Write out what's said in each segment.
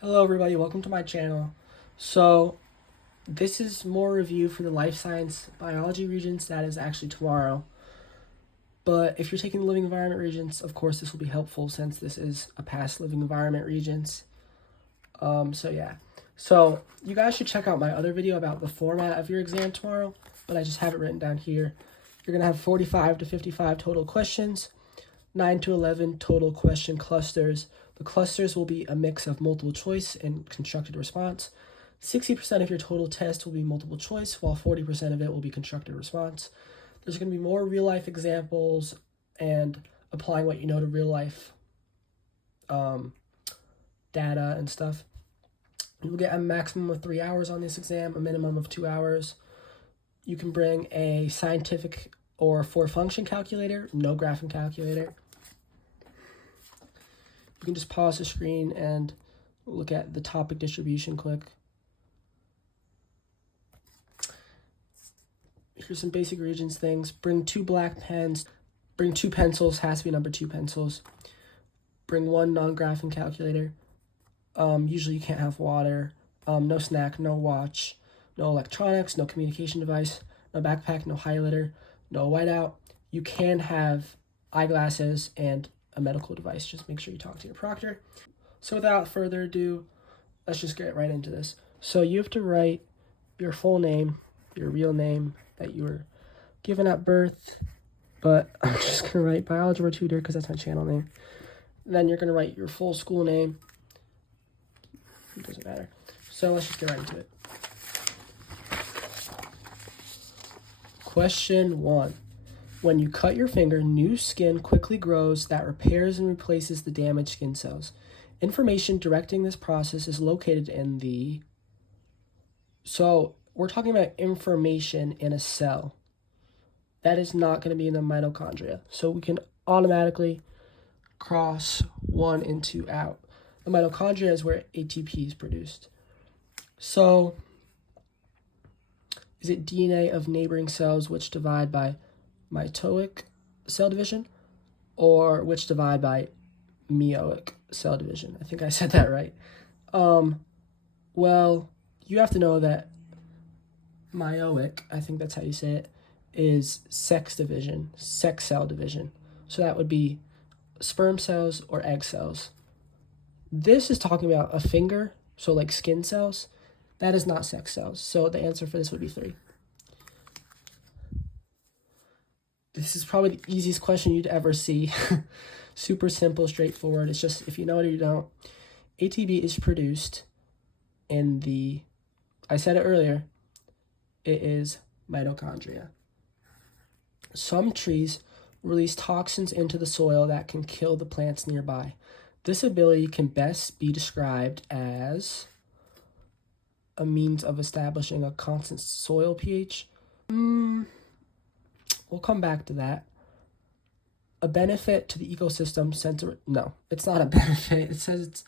Hello everybody, welcome to my channel. So this is more review for the life science biology regents. That is actually tomorrow. But if you're taking the living environment regents, of course this will be helpful since this is a past living environment regents. So you guys should check out my other video about the format of your exam tomorrow, but I just have it written down here. You're gonna have 45 to 55 total questions, 9 to 11 total question clusters. The clusters will be a mix of multiple choice and constructed response. 60% of your total test will be multiple choice, while 40% of it will be constructed response. There's going to be more real life examples and applying what you know to real life data and stuff. You'll get a maximum of 3 hours on this exam, a minimum of 2 hours. You can bring a scientific or four-function calculator, no graphing calculator. You can just pause the screen and look at the topic distribution quick. Here's some basic Regents things. Bring 2 black pens. Bring 2 pencils, has to be number 2 pencils. Bring 1 non-graphing calculator. Usually you can't have water. No snack, no watch, no electronics, no communication device, no backpack, no highlighter, no whiteout. You can have eyeglasses and a medical device. Just make sure you talk to your proctor. So without further ado, let's just get right into this. So you have to write your full name, your real name that you were given at birth, but I'm just going to write biology tutor because that's my channel name. And then you're going to write your full school name. It doesn't matter. So let's just get right into it. Question 1. When you cut your finger, new skin quickly grows that repairs and replaces the damaged skin cells. Information directing this process is located in the... So we're talking about information in a cell. That is not going to be in the mitochondria. So we can automatically cross 1 and 2 out. The mitochondria is where ATP is produced. So is it DNA of neighboring cells which divide by mitoic cell division, or which divide by meioic cell division? I think I said that right. Well, you have to know that meioic, I think that's how you say it, is sex division, sex cell division. So that would be sperm cells or egg cells. This is talking about a finger, so like skin cells. That is not sex cells. So the answer for this would be 3. This is probably the easiest question you'd ever see. Super simple, straightforward. It's just if you know it or you don't. ATP is produced in the, I said it earlier, it is mitochondria. Some trees release toxins into the soil that can kill the plants nearby. This ability can best be described as a means of establishing a constant soil pH. We'll come back to that. A benefit to the ecosystem. No, it's not a benefit. It says it's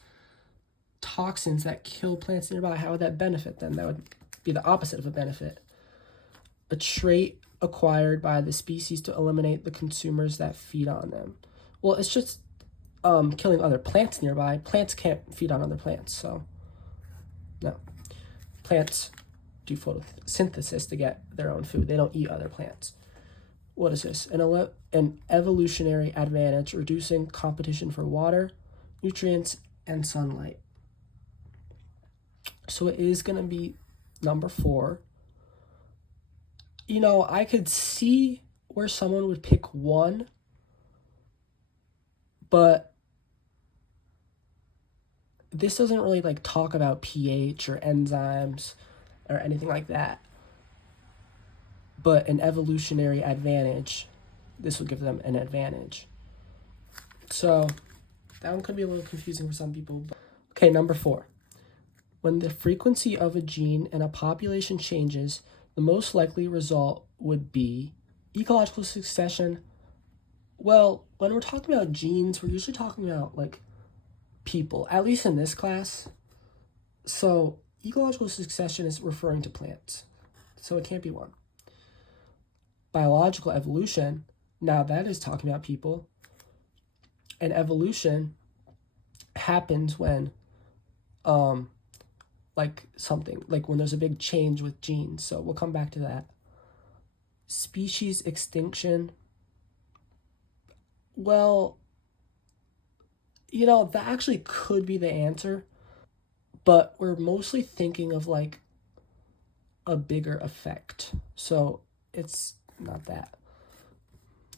toxins that kill plants nearby. How would that benefit them? That would be the opposite of a benefit. A trait acquired by the species to eliminate the consumers that feed on them. Well, it's just killing other plants nearby. Plants can't feed on other plants, so no. Plants do photosynthesis to get their own food. They don't eat other plants. What is this? An evolutionary advantage, reducing competition for water, nutrients, and sunlight. So it is going to be number 4. You know, I could see where someone would pick 1, but this doesn't really like talk about pH or enzymes or anything like that. But an evolutionary advantage, this will give them an advantage. So that one could be a little confusing for some people. Okay, number 4. When the frequency of a gene in a population changes, the most likely result would be ecological succession. Well, when we're talking about genes, we're usually talking about like people, at least in this class. So ecological succession is referring to plants. So it can't be 1. Biological evolution, now that is talking about people. And evolution happens when like something, like when there's a big change with genes. So we'll come back to that. Species extinction. Well, that actually could be the answer, but we're mostly thinking of like a bigger effect. So it's not that.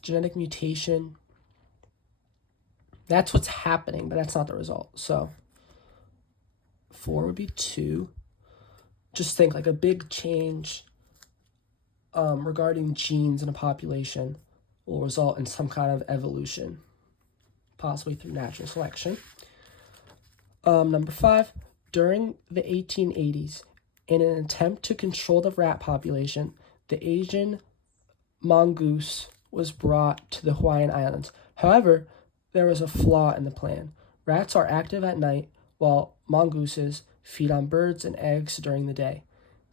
Genetic mutation. That's what's happening, but that's not the result. So 4 would be 2. Just think like a big change regarding genes in a population will result in some kind of evolution, possibly through natural selection. Number 5, during the 1880s, in an attempt to control the rat population, the Asian mongoose was brought to the Hawaiian Islands. However, there was a flaw in the plan. Rats are active at night, while mongooses feed on birds and eggs during the day.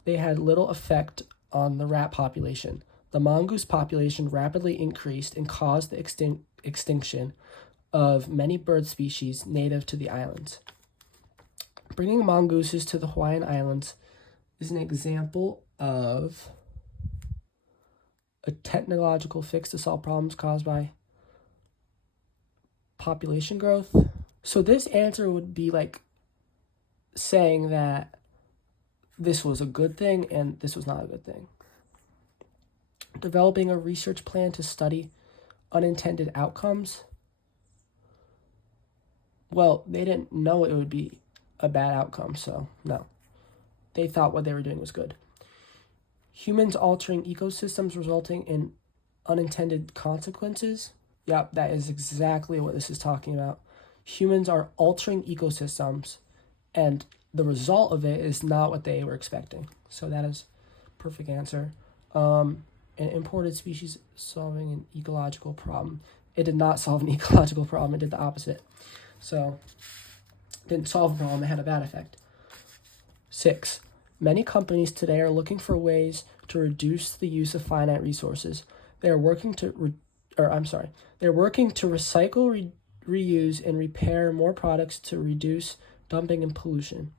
They had little effect on the rat population. The mongoose population rapidly increased and caused the extinction of many bird species native to the islands. Bringing mongooses to the Hawaiian Islands is an example of a technological fix to solve problems caused by population growth. So this answer would be like saying that this was a good thing and this was not a good thing. Developing a research plan to study unintended outcomes. Well, they didn't know it would be a bad outcome, so no. They thought what they were doing was good. Humans altering ecosystems resulting in unintended consequences. Yep, that is exactly what this is talking about. Humans are altering ecosystems, and the result of it is not what they were expecting. So that is a perfect answer. An imported species solving an ecological problem. It did not solve an ecological problem. It did the opposite. So it didn't solve a problem. It had a bad effect. 6. Many companies today are looking for ways to reduce the use of finite resources. They are working to They're working to recycle, reuse, and repair more products to reduce dumping and pollution.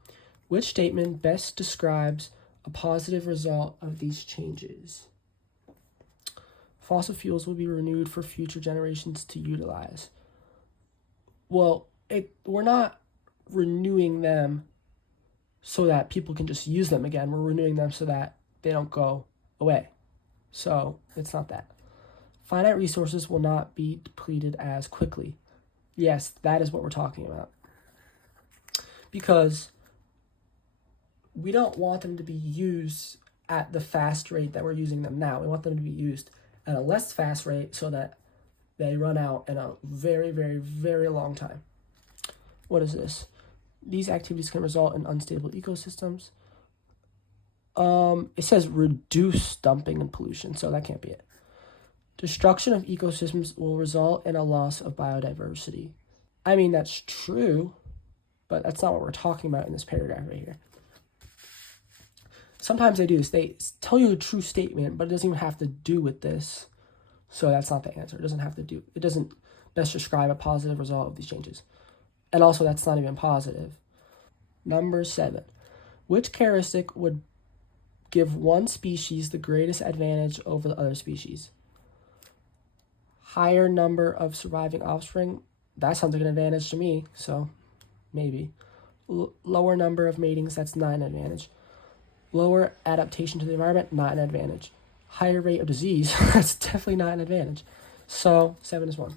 Which statement best describes a positive result of these changes? Fossil fuels will be renewed for future generations to utilize. Well, we're not renewing them so that people can just use them again. We're renewing them so that they don't go away. So it's not that. Finite resources will not be depleted as quickly. Yes, that is what we're talking about. Because we don't want them to be used at the fast rate that we're using them now. We want them to be used at a less fast rate so that they run out in a very, very, very long time. What is this? These activities can result in unstable ecosystems. It says reduce dumping and pollution, so that can't be it. Destruction of ecosystems will result in a loss of biodiversity. I mean, that's true, but that's not what we're talking about in this paragraph right here. Sometimes they do this. They tell you a true statement, but it doesn't even have to do with this. So that's not the answer. It doesn't best describe a positive result of these changes. And also, that's not even positive. Number 7. Which characteristic would give one species the greatest advantage over the other species? Higher number of surviving offspring. That sounds like an advantage to me, so maybe. Lower number of matings, that's not an advantage. Lower adaptation to the environment, not an advantage. Higher rate of disease, that's definitely not an advantage. So 7 is 1.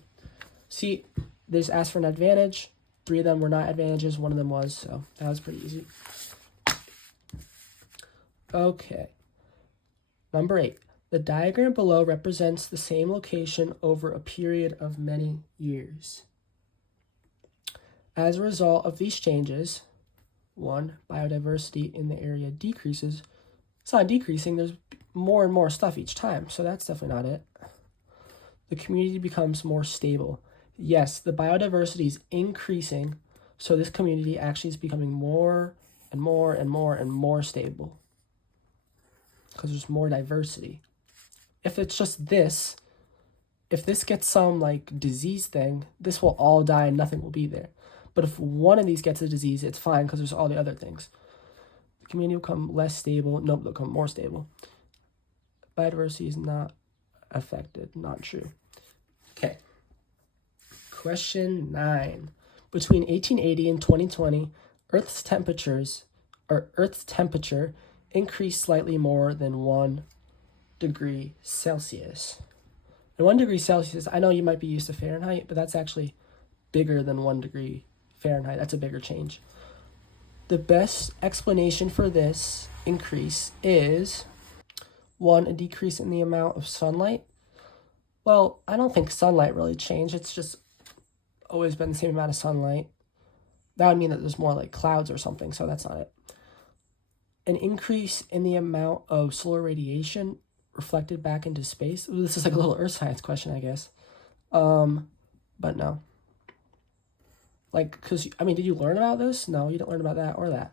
See, they just asked for an advantage. 3 of them were not advantages, 1 of them was, so that was pretty easy. Okay. Number 8. The diagram below represents the same location over a period of many years. As a result of these changes, 1, biodiversity in the area decreases. It's not decreasing, there's more and more stuff each time, so that's definitely not it. The community becomes more stable. Yes, the biodiversity is increasing, so this community actually is becoming more and more and more and more stable because there's more diversity. If it's just this, if this gets some like disease thing, this will all die and nothing will be there. But if one of these gets a disease, it's fine because there's all the other things. The community will become less stable. Nope, they'll become more stable. Biodiversity is not affected. Not true. Okay. Question 9. Between 1880 and 2020, Earth's temperature increased slightly more than 1 degree Celsius. And 1 degree Celsius, I know you might be used to Fahrenheit, but that's actually bigger than 1 degree Fahrenheit. That's a bigger change. The best explanation for this increase is 1, a decrease in the amount of sunlight. Well, I don't think sunlight really changed. It's just always been the same amount of sunlight. That would mean that there's more like clouds or something, so that's not it. An increase in the amount of solar radiation reflected back into space. Ooh, this is like a little earth science question, I guess. But no. Like, because, I mean, did you learn about this? No, you didn't learn about that or that.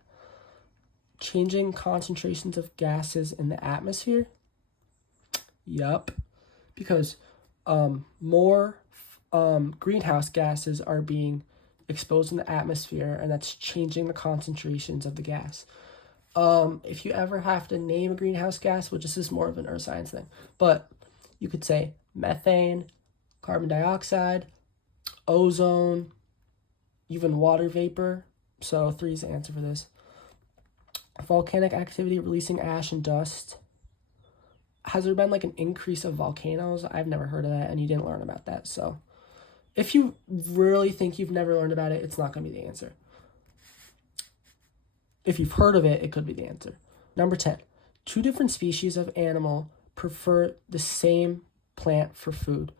Changing concentrations of gases in the atmosphere? Yup. Because more greenhouse gases are being exposed in the atmosphere, and that's changing the concentrations of the gas. If you ever have to name a greenhouse gas, which this is more of an earth science thing, but you could say methane, carbon dioxide, ozone, even water vapor. So 3 is the answer for this. Volcanic activity releasing ash and dust. Has there been like an increase of volcanoes? I've never heard of that, and you didn't learn about that. So if you really think you've never learned about it, it's not going to be the answer. If you've heard of it, it could be the answer. Number 10. 2 different species of animal prefer the same plant for food.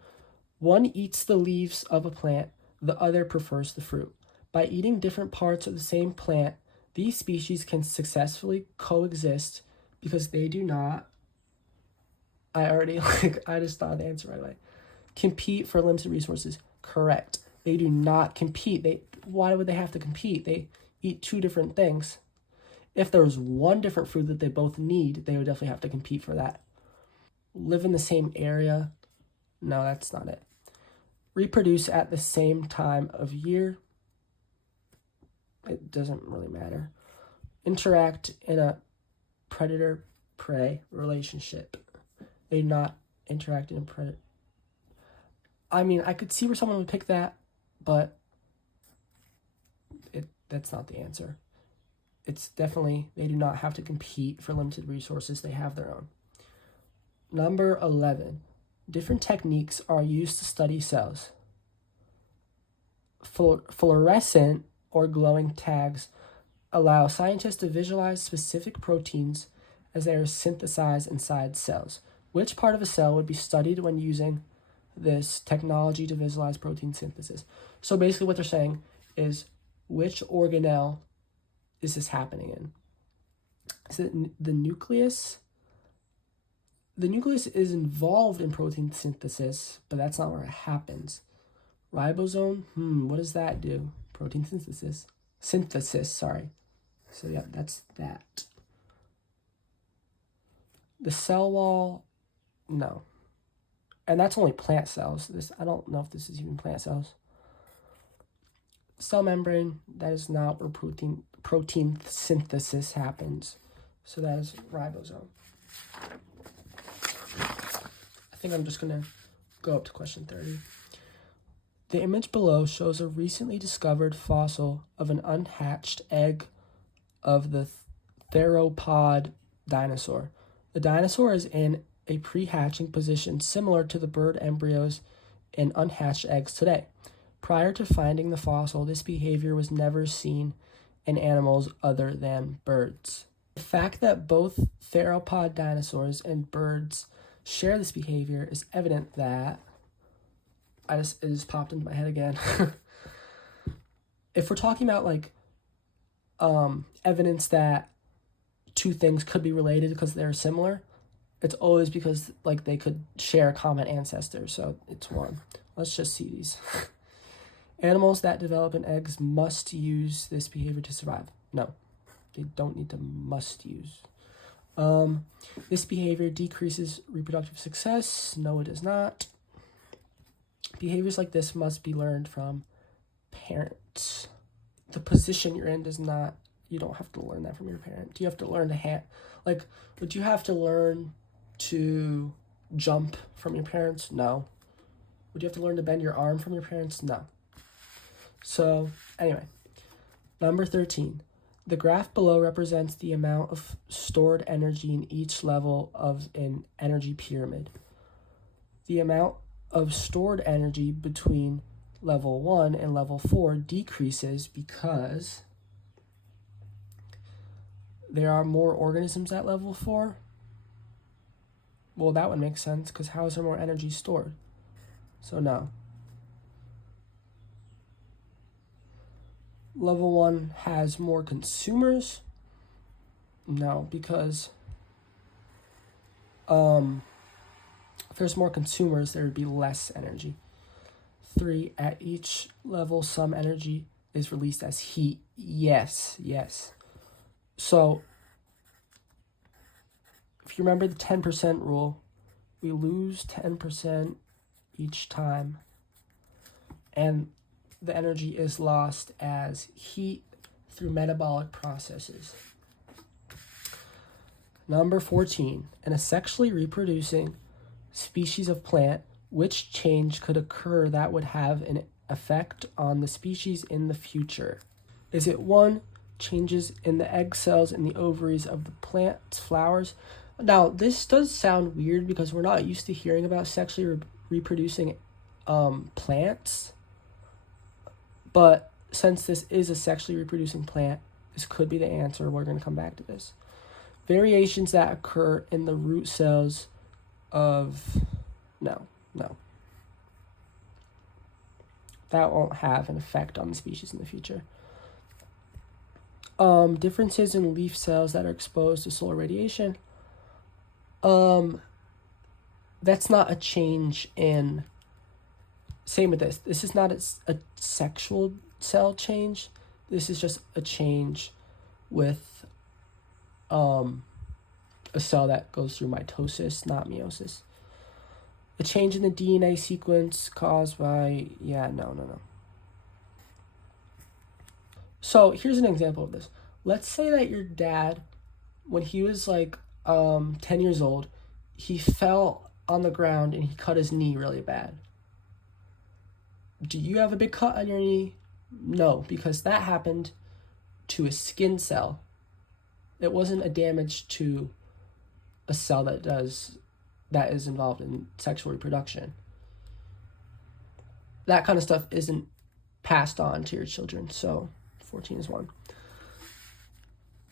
One eats the leaves of a plant, the other prefers the fruit. By eating different parts of the same plant, these species can successfully coexist because they do not, I just thought of the answer right away. Compete for limited resources. Correct. They do not compete. Why would they have to compete? They eat 2 different things. If there was one different food that they both need, they would definitely have to compete for that. Live in the same area? No, that's not it. Reproduce at the same time of year? It doesn't really matter. Interact in a predator-prey relationship. They do not interact in a predator. I mean, I could see where someone would pick that, but that's not the answer. It's definitely, they do not have to compete for limited resources. They have their own. Number 11. Different techniques are used to study cells. Fluorescent or glowing tags allow scientists to visualize specific proteins as they are synthesized inside cells. Which part of a cell would be studied when using this technology to visualize protein synthesis? So basically what they're saying is, which organelle is this happening in? Is it the nucleus? The nucleus is involved in protein synthesis, but that's not where it happens. Ribosome? What does that do? Protein synthesis. Sorry. So yeah, that's that. The cell wall? No. And that's only plant cells. I don't know if this is even plant cells. Cell membrane, that is not where protein synthesis happens. So that is ribosome. I think I'm just going to go up to question 30. The image below shows a recently discovered fossil of an unhatched egg of the theropod dinosaur. The dinosaur is in a pre-hatching position similar to the bird embryos in unhatched eggs today. Prior to finding the fossil, this behavior was never seen in animals other than birds. The fact that both theropod dinosaurs and birds share this behavior is evident that it just popped into my head again. If we're talking about like evidence that 2 things could be related because they're similar, it's always because like they could share a common ancestor. So it's 1. Let's just see these. Animals that develop in eggs must use this behavior to survive. No, they don't need to must use. This behavior decreases reproductive success. No, it does not. Behaviors like this must be learned from parents. the position you're in does not, you don't have to learn that from your parent. Do you have to learn to would you have to learn to jump from your parents? No. Would you have to learn to bend your arm from your parents? No. So, anyway, number 13. The graph below represents the amount of stored energy in each level of an energy pyramid. The amount of stored energy between level 1 and level 4 decreases because there are more organisms at level 4. Well, that would make sense, because how is there more energy stored? So no. Level 1 has more consumers? No, because if there's more consumers, there would be less energy. 3, at each level, some energy is released as heat. Yes. So, if you remember the 10% rule, we lose 10% each time, and the energy is lost as heat through metabolic processes. Number 14, in a sexually reproducing species of plant, which change could occur that would have an effect on the species in the future? Is it 1, changes in the egg cells in the ovaries of the plant's flowers? Now, this does sound weird because we're not used to hearing about sexually reproducing plants. But since this is a sexually reproducing plant, this could be the answer. We're going to come back to this. Variations that occur in the root cells of... No. That won't have an effect on the species in the future. Differences in leaf cells that are exposed to solar radiation. That's not a change in... Same with this. This is not a sexual cell change. This is just a change with a cell that goes through mitosis, not meiosis. A change in the DNA sequence caused by... no. So here's an example of this. Let's say that your dad, when he was 10 years old, he fell on the ground and he cut his knee really bad. Do you have a big cut on your knee? No, because that happened to a skin cell. It wasn't a damage to a cell that is involved in sexual reproduction. That kind of stuff isn't passed on to your children. So 14 is 1.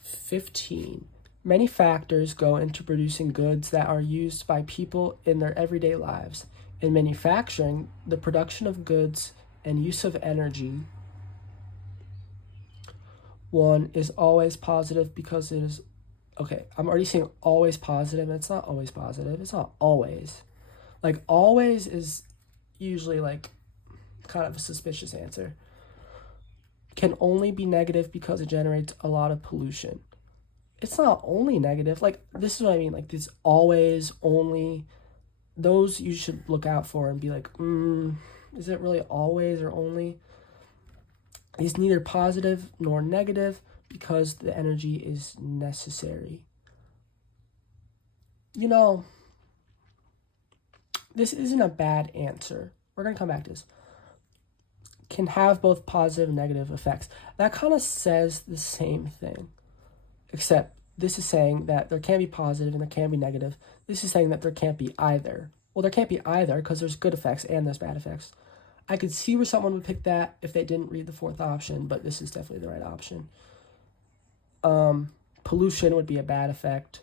15. Many factors go into producing goods that are used by people in their everyday lives. In manufacturing, the production of goods and use of energy, 1 is always positive because it is... Okay, I'm already saying always positive. It's not always positive. It's not always. Always is usually kind of a suspicious answer. Can only be negative because it generates a lot of pollution. It's not only negative. This is what I mean. This always, only... Those you should look out for and be is it really always or only? It's neither positive nor negative because the energy is necessary. This isn't a bad answer. We're going to come back to this. Can have both positive and negative effects. That kind of says the same thing, except this is saying that there can be positive and there can be negative. This is saying that there can't be either. Well, there can't be either because there's good effects and there's bad effects. I could see where someone would pick that if they didn't read the 4th option, but this is definitely the right option. Pollution would be a bad effect.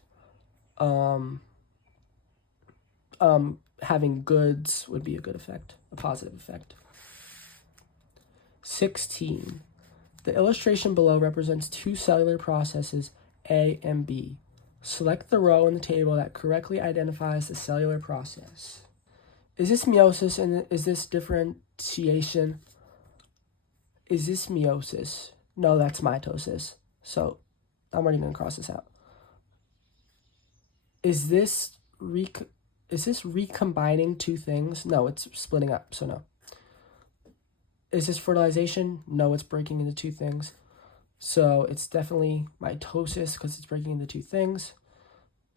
Having goods would be a good effect, a positive effect. 16. The illustration below represents 2 cellular processes, A and B. Select the row in the table that correctly identifies the cellular process. Is this meiosis and is this differentiation? Is this meiosis? No, that's mitosis. So I'm already going to cross this out. Is this recombining 2 things? No, it's splitting up, so no. Is this fertilization? No, it's breaking into two things. So it's definitely mitosis because it's breaking into two things.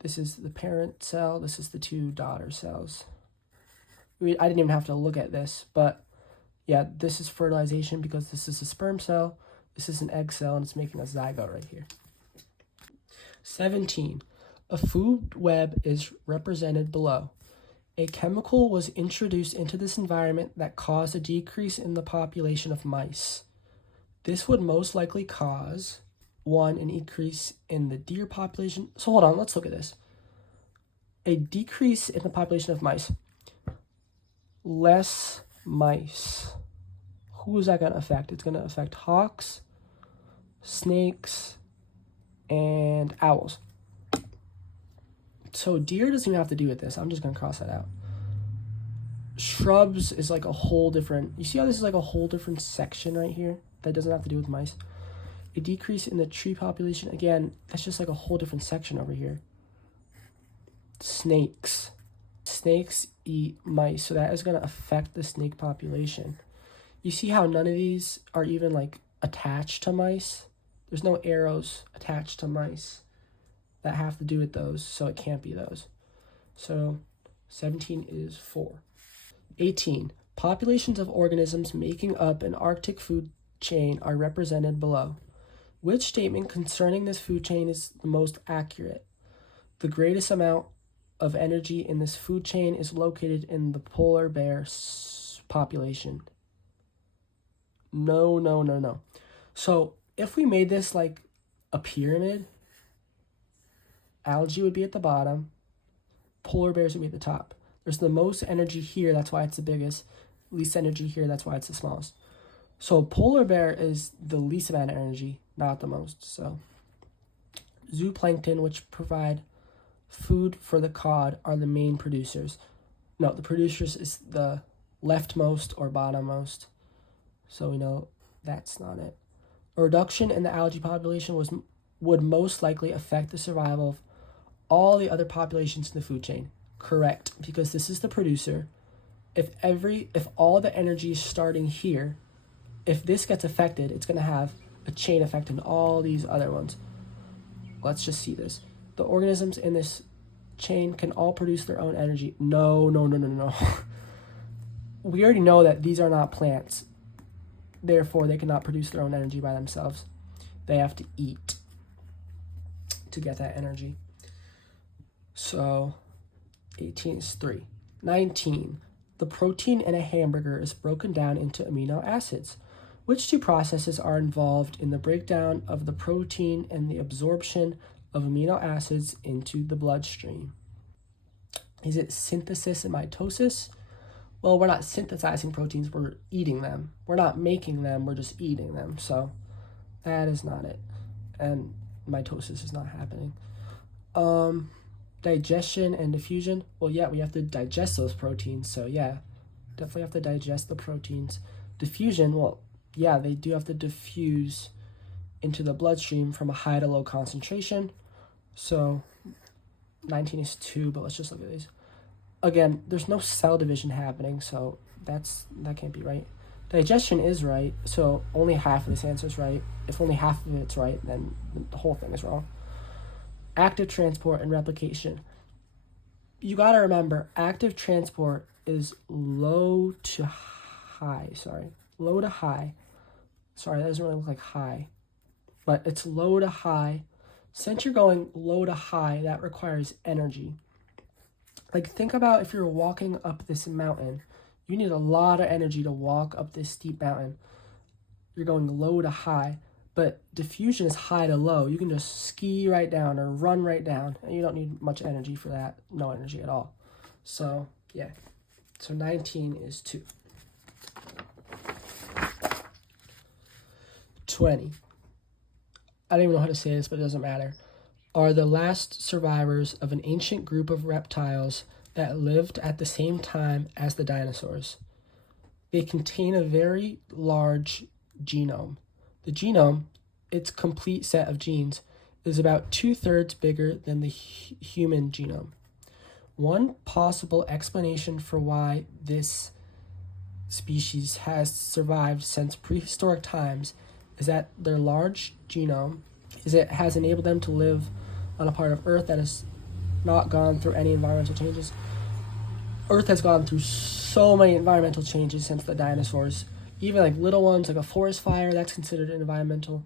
This is the parent cell. This is the two daughter cells. I didn't even have to look at this, but yeah, this is fertilization because this is a sperm cell. This is an egg cell, and it's making a zygote right here. 17. A food web is represented below. A chemical was introduced into this environment that caused a decrease in the population of mice. This would most likely cause, 1, an increase in the deer population. So hold on, let's look at this. A decrease in the population of mice. Less mice. Who is that going to affect? It's going to affect hawks, snakes, and owls. So deer doesn't even have to do with this. I'm just going to cross that out. Shrubs is like a whole different... You see how this is like a whole different section right here? That doesn't have to do with mice. A decrease in the tree population. Again, that's just like a whole different section over here. Snakes. Snakes eat mice, so that is going to affect the snake population. You see how none of these are even like attached to mice? There's no arrows attached to mice that have to do with those, so it can't be those. So 17 is 4. 18. Populations of organisms making up an Arctic food chain are represented below. Which statement concerning this food chain is the most accurate? The greatest amount of energy in this food chain is located in the polar bear population. No. So if we made this like a pyramid, algae would be at the bottom, polar bears would be at the top. There's the most energy here, that's why it's the biggest. Least energy here, that's why it's the smallest. So polar bear is the least amount of energy, not the most. So zooplankton, which provide food for the cod, are the main producers. No, the producers is the leftmost or bottommost. So we know that's not it. A reduction in the algae population would most likely affect the survival of all the other populations in the food chain. Correct, because this is the producer. If all the energy is starting here, if this gets affected, it's going to have a chain effect in all these other ones. Let's just see this. The organisms in this chain can all produce their own energy. No. We already know that these are not plants. Therefore, they cannot produce their own energy by themselves. They have to eat to get that energy. So 18 is 3. 19. The protein in a hamburger is broken down into amino acids. Which two processes are involved in the breakdown of the protein and the absorption of amino acids into the bloodstream? Is it synthesis and mitosis? Well, we're not synthesizing proteins, we're eating them. We're not making them, we're just eating them. So that is not it. And mitosis is not happening. Digestion and diffusion. Well, yeah, we have to digest those proteins. So yeah, definitely have to digest the proteins. Diffusion, well, yeah, they do have to diffuse into the bloodstream from a high to low concentration. So 19 is 2, but let's just look at these. Again, there's no cell division happening, so that can't be right. Digestion is right, so only half of this answer is right. If only half of it's right, then the whole thing is wrong. Active transport and replication. You gotta remember, active transport is low to high. Sorry, that doesn't really look like high, but it's low to high. Since you're going low to high, that requires energy. Like, think about if you're walking up this mountain, you need a lot of energy to walk up this steep mountain. You're going low to high, but diffusion is high to low. You can just ski right down or run right down, and you don't need much energy for that. No energy at all. So, yeah. So 19 is 2. 20. I don't even know how to say this, but it doesn't matter. Are the last survivors of an ancient group of reptiles that lived at the same time as the dinosaurs. They contain a very large genome. The genome, its complete set of genes, is about 2/3 bigger than the human genome. One possible explanation for why this species has survived since prehistoric times is that their large genome has enabled them to live on a part of Earth that has not gone through any environmental changes. Earth has gone through so many environmental changes since the dinosaurs. Even like little ones, like a forest fire, that's considered an environmental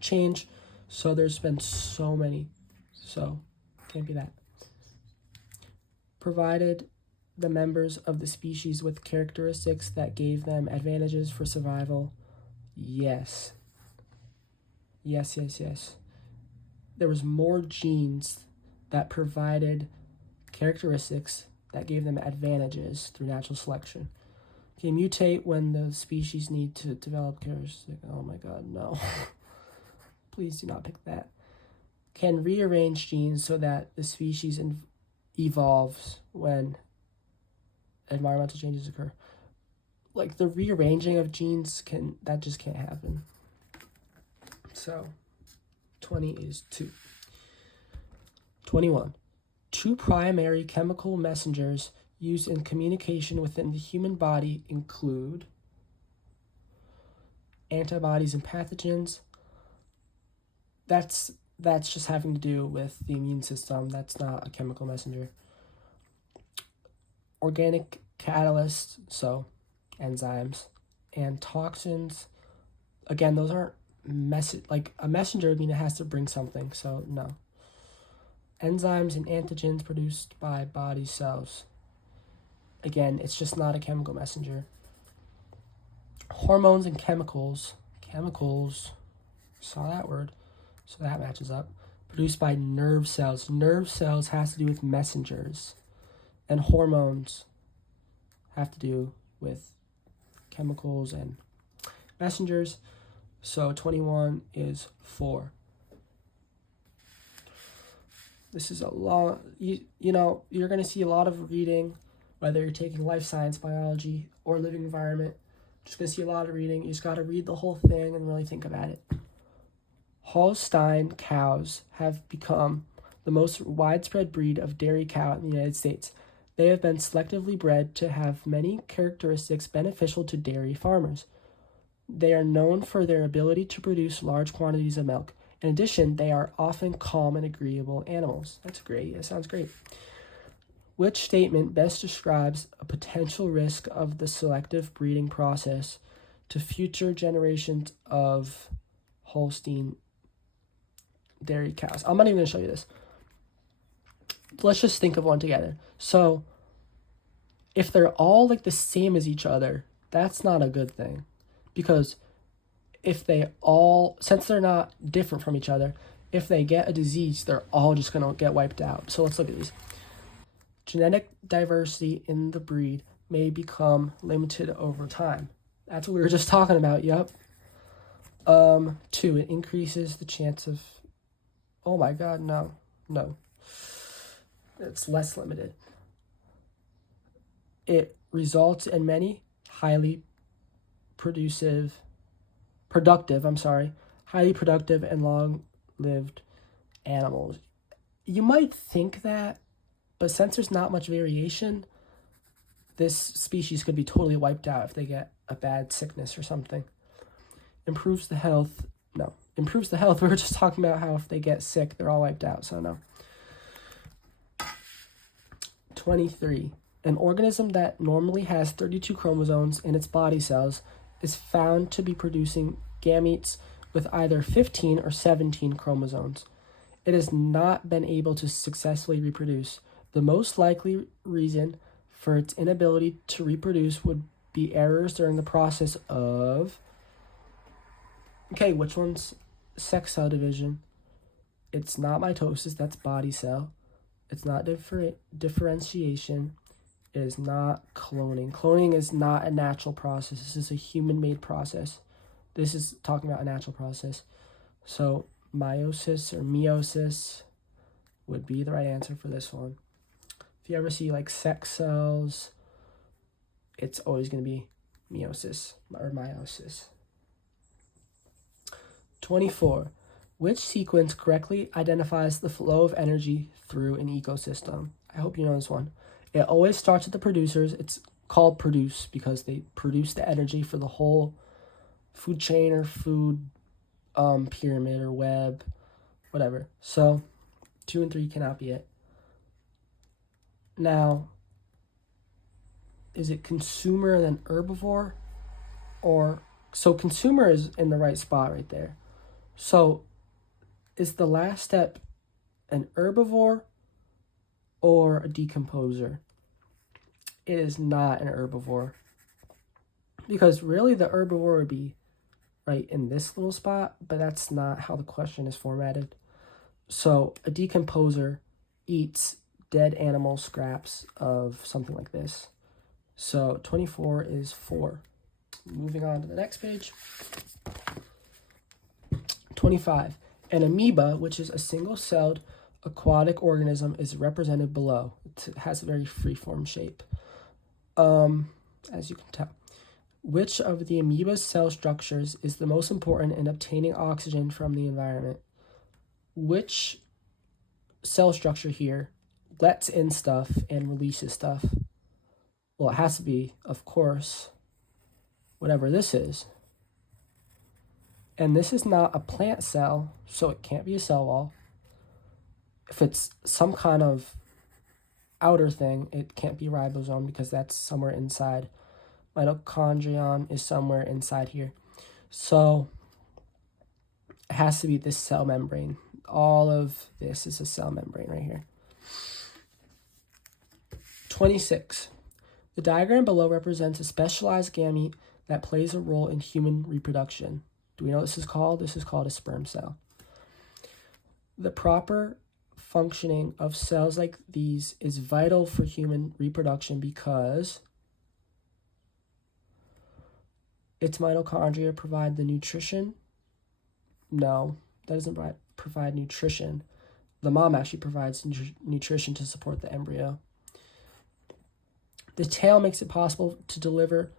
change. So there's been so many. So, can't be that. Provided the members of the species with characteristics that gave them advantages for survival. Yes. Yes. There was more genes that provided characteristics that gave them advantages through natural selection. Can mutate when the species need to develop characteristics. Oh my god, no. Please do not pick that. Can rearrange genes so that the species evolves when environmental changes occur. Like the rearranging of genes that just can't happen. So 20 is 2. 21. 2 primary chemical messengers used in communication within the human body include antibodies and pathogens. That's just having to do with the immune system. That's not a chemical messenger. Organic catalysts, so enzymes, and toxins. Again, those aren't like a messenger would mean it has to bring something, so no. Enzymes and antigens produced by body cells. Again, it's just not a chemical messenger. Hormones and chemicals. Saw that word, so that matches up. Produced by nerve cells. Nerve cells has to do with messengers. And hormones have to do with chemicals and messengers. So 21 is 4. This is a long, you know, you're going to see a lot of reading, whether you're taking life science, biology, or living environment. Just going to see a lot of reading. You just got to read the whole thing and really think about it. Holstein cows have become the most widespread breed of dairy cow in the United States. They have been selectively bred to have many characteristics beneficial to dairy farmers. They are known for their ability to produce large quantities of milk. In addition, they are often calm and agreeable animals. That's great. That sounds great. Which statement best describes a potential risk of the selective breeding process to future generations of Holstein dairy cows? I'm not even going to show you this. Let's just think of one together. So, if they're all like the same as each other, that's not a good thing. Because if they all, since they're not different from each other, if they get a disease, they're all just going to get wiped out. So let's look at these. Genetic diversity in the breed may become limited over time. That's what we were just talking about, yep. 2, it increases the chance of, oh my god, no. It's less limited. It results in many highly productive and long-lived animals. You might think that, but since there's not much variation, this species could be totally wiped out if they get a bad sickness or something. Improves the health. We were just talking about how if they get sick, they're all wiped out, so no. 23. An organism that normally has 32 chromosomes in its body cells is found to be producing gametes with either 15 or 17 chromosomes. It has not been able to successfully reproduce. The most likely reason for its inability to reproduce would be errors during the process of... Okay, which one's sex cell division? It's not mitosis, that's body cell. It's not differentiation. It is not cloning. Cloning is not a natural process. This is a human-made process. This is talking about a natural process. So meiosis or meiosis would be the right answer for this one. If you ever see like sex cells, it's always going to be meiosis or meiosis. 24. Which sequence correctly identifies the flow of energy through an ecosystem? I hope you know this one. It always starts with the producers. It's called produce because they produce the energy for the whole food chain or food pyramid or web, whatever. So 2 and 3 cannot be it. Now, is it consumer and then herbivore? So consumer is in the right spot right there. So is the last step an herbivore or a decomposer? It is not an herbivore. Because really the herbivore would be right in this little spot, but that's not how the question is formatted. So a decomposer eats dead animal scraps of something like this. So 24 is 4. Moving on to the next page. 25. An amoeba, which is a single-celled aquatic organism, is represented below. It has a very free-form shape, as you can tell. Which of the amoeba's cell structures is the most important in obtaining oxygen from the environment? Which cell structure here lets in stuff and releases stuff? Well, it has to be, of course, whatever this is. And this is not a plant cell, so it can't be a cell wall. If it's some kind of outer thing, it can't be ribosome because that's somewhere inside. Mitochondrion is somewhere inside here. So it has to be this cell membrane. All of this is a cell membrane right here. 26. The diagram below represents a specialized gamete that plays a role in human reproduction. Do we know what this is called? This is called a sperm cell. The proper functioning of cells like these is vital for human reproduction because its mitochondria provide the nutrition. No, that doesn't provide nutrition. The mom actually provides nutrition to support the embryo. The tail makes it possible to deliver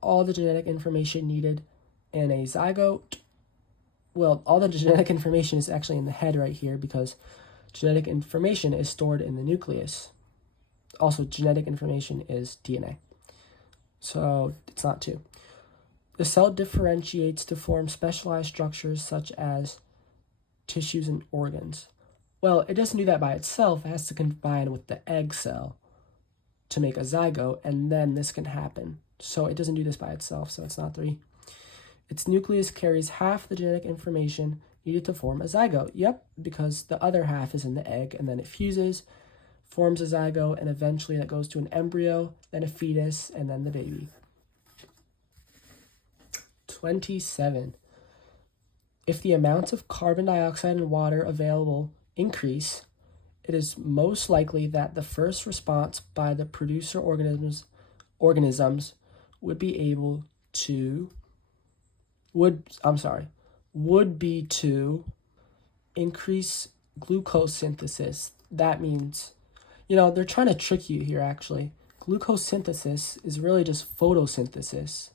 all the genetic information needed in a zygote. Well, all the genetic information is actually in the head right here because genetic information is stored in the nucleus. Also, genetic information is DNA. So it's not 2. The cell differentiates to form specialized structures such as tissues and organs. Well, it doesn't do that by itself. It has to combine with the egg cell to make a zygote, and then this can happen. So it doesn't do this by itself, so it's not 3. Its nucleus carries half the genetic information needed to form a zygote. Yep, because the other half is in the egg, and then it fuses, forms a zygote, and eventually that goes to an embryo, then a fetus, and then the baby. 27. If the amounts of carbon dioxide and water available increase, it is most likely that the first response by the producer organisms would be to increase glucose synthesis. That means, they're trying to trick you here actually. Glucose synthesis is really just photosynthesis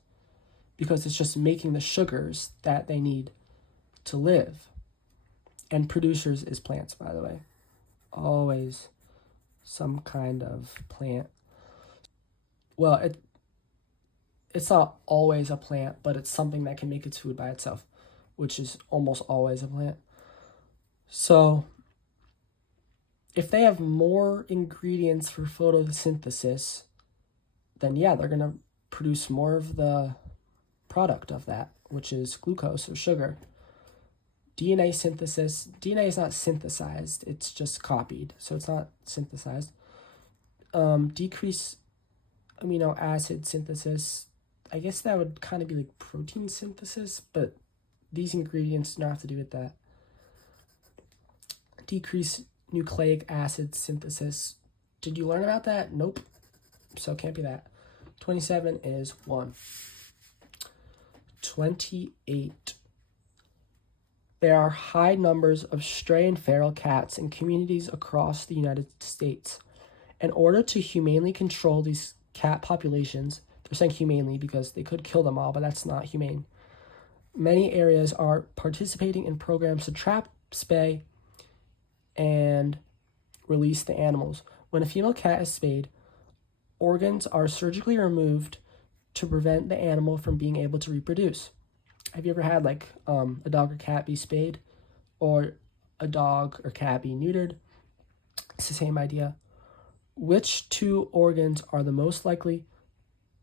because it's just making the sugars that they need to live. And producers is plants, by the way. Always some kind of plant. Well, it's not always a plant, but it's something that can make its food by itself, which is almost always a plant. So if they have more ingredients for photosynthesis, then yeah, they're going to produce more of the product of that, which is glucose or sugar. DNA synthesis. DNA is not synthesized, it's just copied, so it's not synthesized. Decrease amino acid synthesis. I guess that would kind of be like protein synthesis, but these ingredients do not have to do with that. Decrease nucleic acid synthesis. Did you learn about that? Nope. So it can't be that. 27 is 1. 28. There are high numbers of stray and feral cats in communities across the United States. In order to humanely control these cat populations, they're saying humanely because they could kill them all, but that's not humane. Many areas are participating in programs to trap, spay, and release the animals. When a female cat is spayed, organs are surgically removed to prevent the animal from being able to reproduce? Have you ever had like a dog or cat be spayed, or a dog or cat be neutered? It's the same idea. Which two organs are most likely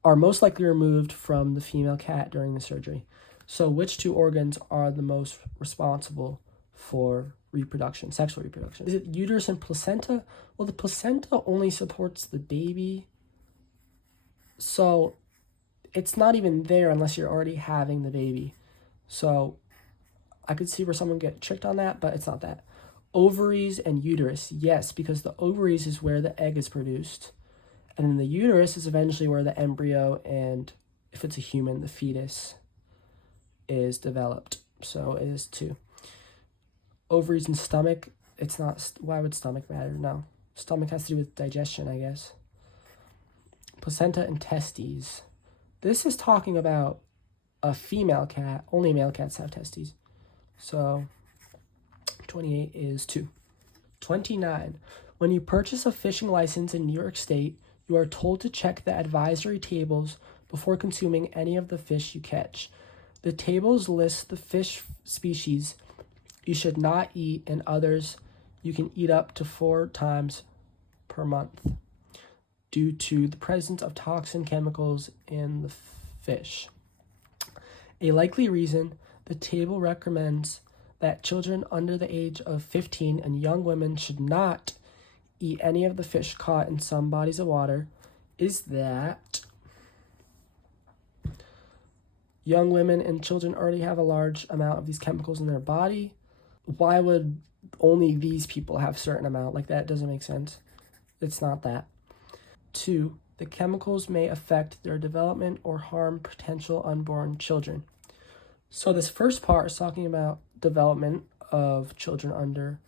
removed from the female cat during the surgery? So which two organs are the most responsible for reproduction, sexual reproduction? Is it uterus and placenta? Well, the placenta only supports the baby, so it's not even there unless you're already having the baby. So I could see where someone get tricked on that, but it's not that. Ovaries and uterus, yes, because the ovaries is where the egg is produced. And then the uterus is eventually where the embryo and, if it's a human, the fetus is developed. So it is two. Ovaries and stomach, it's not, why would stomach matter? No. Stomach has to do with digestion, I guess. Placenta and testes. This is talking about a female cat. Only male cats have testes. So 28 is 2. 29. When you purchase a fishing license in New York State, you are told to check the advisory tables before consuming any of the fish you catch. The tables list the fish species you should not eat and others you can eat up to 4 times per month due to the presence of toxin chemicals in the fish. A likely reason the table recommends that children under the age of 15 and young women should not eat any of the fish caught in some bodies of water is that young women and children already have a large amount of these chemicals in their body. Why would only these people have a certain amount? Like, that doesn't make sense. It's not that. 2, the chemicals may affect their development or harm potential unborn children. So this first part is talking about development of children under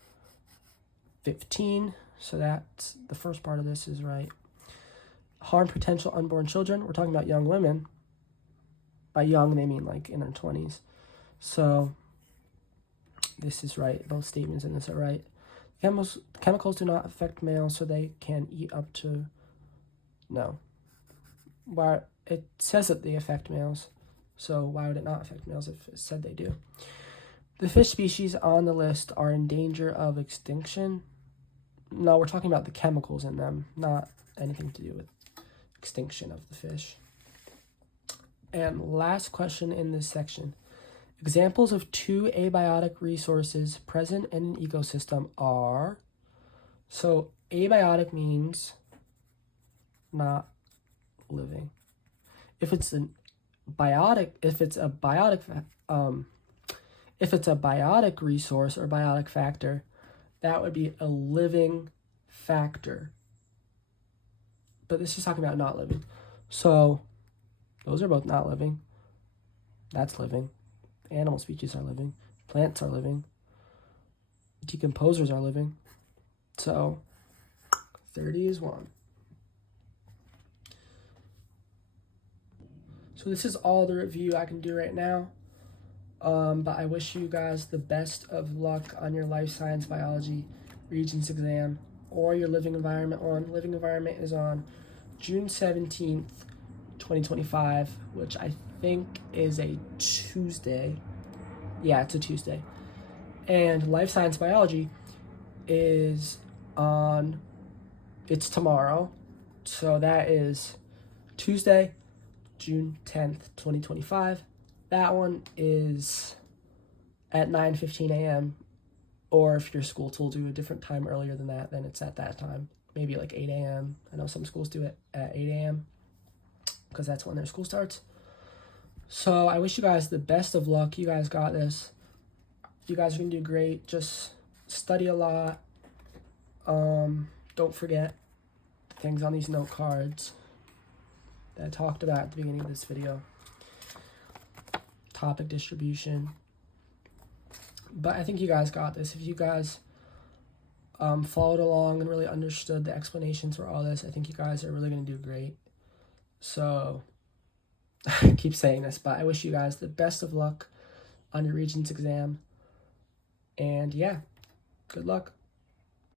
15. So that's the first part of this is right. Harm potential unborn children. We're talking about young women. By young, they mean like in their 20s. So this is right. Both statements in this are right. Chemicals do not affect males, so they can eat up to... No. Why? It says that they affect males. So why would it not affect males if it said they do? The fish species on the list are in danger of extinction. No, we're talking about the chemicals in them, not anything to do with extinction of the fish. And last question in this section. Examples of 2 abiotic resources present in an ecosystem are... So abiotic means not living. If it's a biotic resource or biotic factor, that would be a living factor. But this is talking about not living. So those are both not living. That's living. Animal species are living. Plants are living. Decomposers are living. So 30 is 1. So this is all the review I can do right now. But I wish you guys the best of luck on your life science biology Regents exam or your living environment one. Living environment is on June 17th, 2025, which I think is a Tuesday. Yeah, it's a Tuesday. And life science biology is it's tomorrow. So that is Tuesday, June 10th, 2025. That one is at 9:15 a.m. Or if your school told you a different time earlier than that, then it's at that time. Maybe like 8 a.m. I know some schools do it at 8 a.m. because that's when their school starts. So I wish you guys the best of luck. You guys got this. You guys are going to do great. Just study a lot. Don't forget the things on these note cards that I talked about at the beginning of this video. Topic distribution. But I think you guys got this. If you guys followed along and really understood the explanations for all this, I think you guys are really going to do great. So I keep saying this, but I wish you guys the best of luck on your Regents exam. And yeah, good luck.